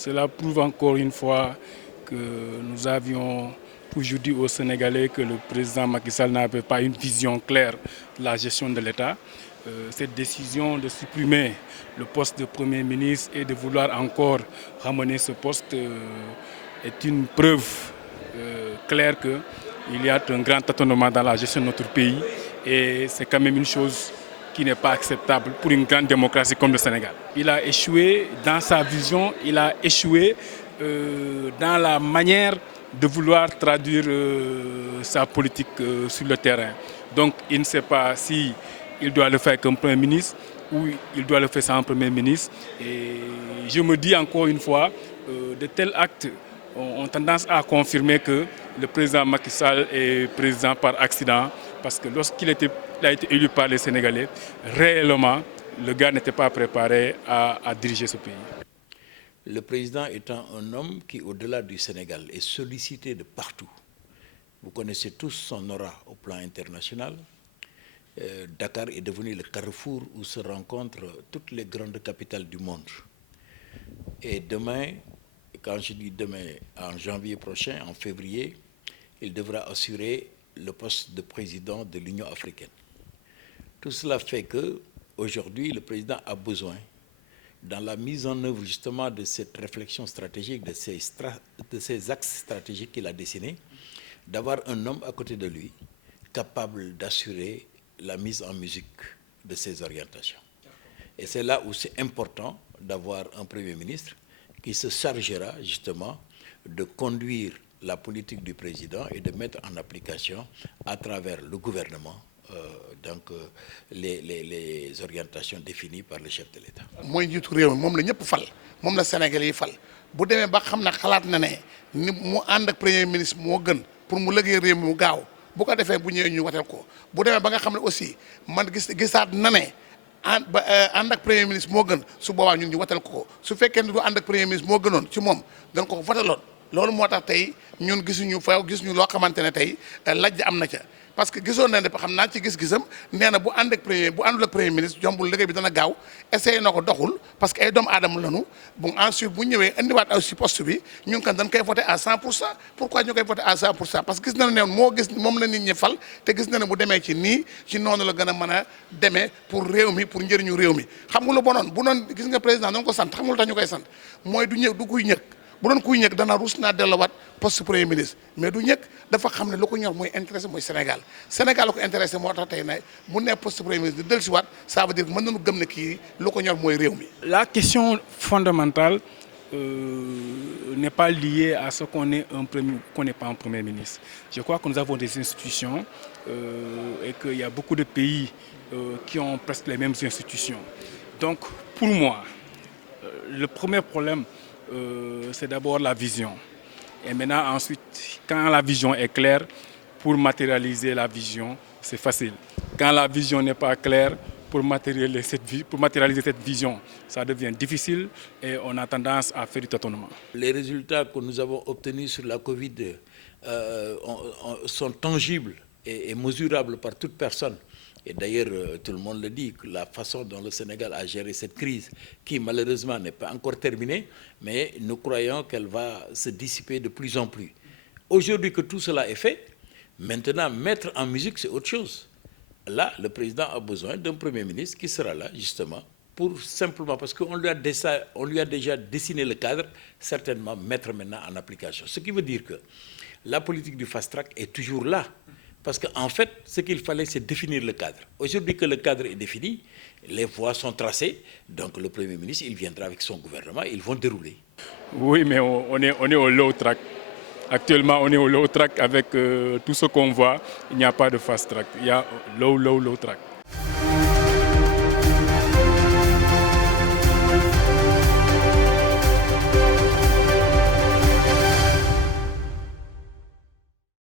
Cela prouve encore une fois que nous avions toujours dit aux Sénégalais que le président Macky Sall n'avait pas une vision claire de la gestion de l'État. Cette décision de supprimer le poste de Premier ministre et de vouloir encore ramener ce poste est une preuve claire qu'il y a un grand tâtonnement dans la gestion de notre pays et c'est quand même une chose qui n'est pas acceptable pour une grande démocratie comme le Sénégal. Il a échoué dans sa vision, il a échoué dans la manière de vouloir traduire sa politique sur le terrain. Donc il ne sait pas si il doit le faire comme Premier ministre ou il doit le faire sans Premier ministre. Et je me dis encore une fois, de tels actes ont tendance à confirmer que le président Macky Sall est président par accident, parce que lorsqu'il a été élu par les Sénégalais, réellement, le gars n'était pas préparé à diriger ce pays. Le président étant un homme qui, au-delà du Sénégal, est sollicité de partout. Vous connaissez tous son aura au plan international. Dakar est devenu le carrefour où se rencontrent toutes les grandes capitales du monde. Et demain, quand je dis demain, en janvier prochain, en février, il devra assurer le poste de président de l'Union africaine. Tout cela fait qu'aujourd'hui, le président a besoin, dans la mise en œuvre justement de cette réflexion stratégique, de ces axes stratégiques qu'il a dessinés, d'avoir un homme à côté de lui capable d'assurer la mise en musique de ces orientations. Et c'est là où c'est important d'avoir un Premier ministre qui se chargera justement de conduire la politique du président et de mettre en application à travers le gouvernement les orientations définies par le chef de l'État. mooy njiitu réew mi moom la ñëpp fal moom la Sénégal yi fal bu demee ba xam ne xalaat na ne ni mu ànd ak premier ministre moo gën pour mu liggéey réew mi mu gaaw bu ko defee bu ñëwee ñu wateel ko bu demee ba nga xam ne aussi man gisaat na ne ànd ak premier ministre moo gën su boobaa ñun ñu wateel ko su fekkee ne du ànd ak premier ministre moo gënoon ci moom dañ ko wataloon loolu moo tax tey ñun gisuñu loo xamante ne tey lajj am na ca. parce que gisoon na ne xam naa ci gis-gisam nee na bu àndul ak premier ministre jombul liggéey bi dana gaaw essayé na ko doxul parce que ay doomu aadama lañu bon ensuite bu ñëwee indiwaat aussi poste bi ñun kan dañ koy voté à 100%. Pourquoi ñu koy voté à 100%? Parce que gis na ne moom la nit ñi fal te gis na ne bu demee ci nii ci noonu la gën a mën a demee pour réew mi pour njëriñu réew mi xam nga lu bonoon bu noon gis nga président dañ ko sant xam nga lu tax ñu koy sant mooy du kuy ñëkk bu doon kuy ñëkk dana ruus naa delluwaat poste premier ministre mais du ñëkk dafa xam ne lu ko ñor mooy intéressé mooy Sénégal la ko intéressé moo tax tey ne bu nee poste premier ministre di dellusiwaat ça veut dire que mën nañu gëm ne kii lu ko ñor mooy réew mi. La question fondamentale n'est pas liée à ce qu'on n'est pas un premier ministre. Je crois que nous avons des institutions et qu'il y a beaucoup de pays qui ont presque les mêmes institutions. Donc pour moi, le premier problème c'est d'abord la vision. Et maintenant, ensuite, quand la vision est claire, pour matérialiser la vision, c'est facile. Quand la vision n'est pas claire, pour matérialiser cette vision, ça devient difficile et on a tendance à faire du tâtonnement. Les résultats que nous avons obtenus sur la Covid sont tangibles et mesurables par toute personne. Et d'ailleurs, tout le monde le dit, que la façon dont le Sénégal a géré cette crise, qui malheureusement n'est pas encore terminée, mais nous croyons qu'elle va se dissiper de plus en plus. Aujourd'hui que tout cela est fait, maintenant, mettre en musique, c'est autre chose. Là, le président a besoin d'un Premier ministre qui sera là, justement, pour simplement, parce qu'on lui a déjà dessiné le cadre, certainement mettre maintenant en application. Ce qui veut dire que la politique du fast-track est toujours là. Parce qu'en fait, ce qu'il fallait, c'est définir le cadre. Aujourd'hui que le cadre est défini, les voies sont tracées, donc le Premier ministre, il viendra avec son gouvernement, ils vont dérouler. Oui, mais on est au low track. Actuellement, on est au low track avec tout ce qu'on voit. Il n'y a pas de fast track. Il y a low track.